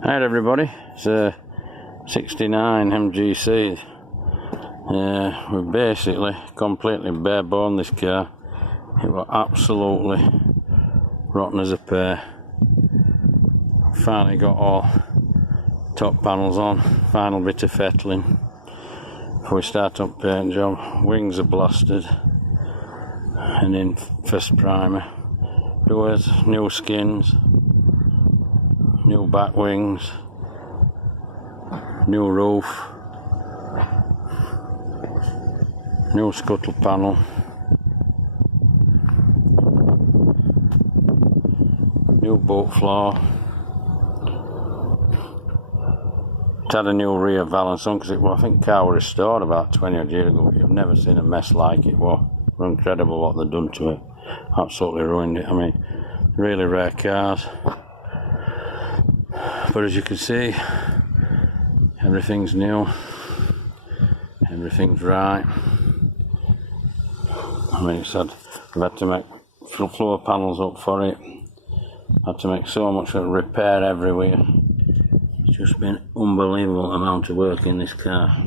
Alright everybody, it's a 69 MGC. We've basically completely bare-boned this car. It was absolutely rotten as a pear. Finally got all top panels on, final bit of fettling before we start up paint job. Wings are blasted and in first primer. Doors, new skins, new back wings, new roof, new scuttle panel, new boot floor. It's had a new rear valance on because I think car was restored about 20 odd years ago. You've never seen a mess like it. Well, it was incredible what they've done to it. Absolutely ruined it. I mean, really rare cars. But as you can see, everything's new, everything's right. I mean, we've had to make floor panels up for it. Had to make so much repair everywhere. It's just been an unbelievable amount of work in this car.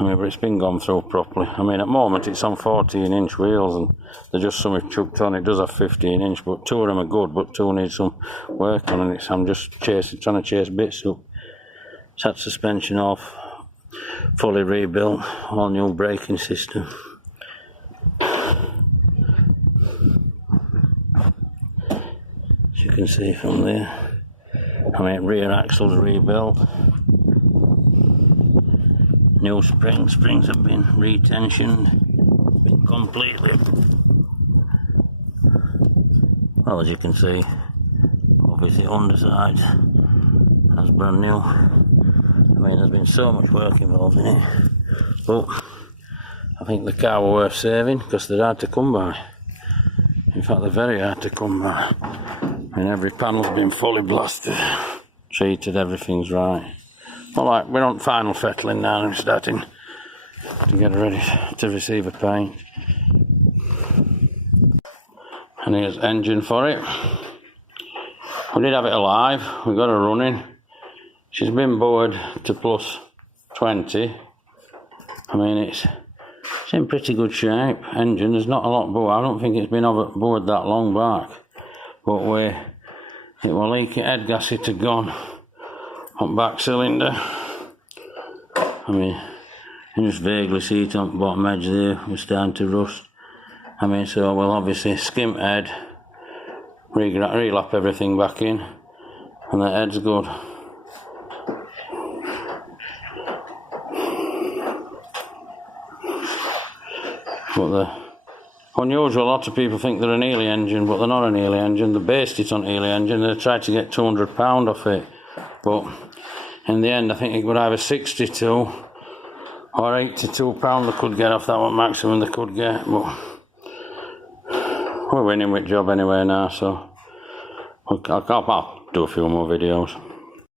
I mean, but it's been gone through properly. I mean, at the moment it's on 14-inch wheels and they're just something chucked on. It does have 15-inch, but two of them are good, but two need some work on, and I'm just trying to chase bits up. It's had suspension off, fully rebuilt, all new braking system. As you can see from there, I mean, rear axle's rebuilt. New springs have been retensioned, been completely, well, as you can see, obviously underside that's brand new. I mean, there's been so much work involved in it, but I think the car were worth saving because they're hard to come by. In fact, they're very hard to come by. I mean, every panel's been fully blasted, treated, everything's right. Well, like, we're on final fettling now and we're starting to get ready to receive a paint. And here's engine for it. We did have it alive, we got her running. She's been bored to plus 20. I mean, it's in pretty good shape. Engine, there's not a lot bored. I don't think it's been bored that long back. But it will leak, head gasket had gone. On back cylinder. I mean, you just vaguely see it on the bottom edge there, we're starting to rust. I mean, so we'll obviously skimp head, relap everything back in, and the head's good. But the unusual, a lot of people think they're an Ely engine, but they're not an Ely engine. They based it on Ely engine, they tried to get £200 off it. But in the end, I think it would either 62 or £82 they could get off that one, maximum they could get. But we're winning with job anyway now, so I'll do a few more videos.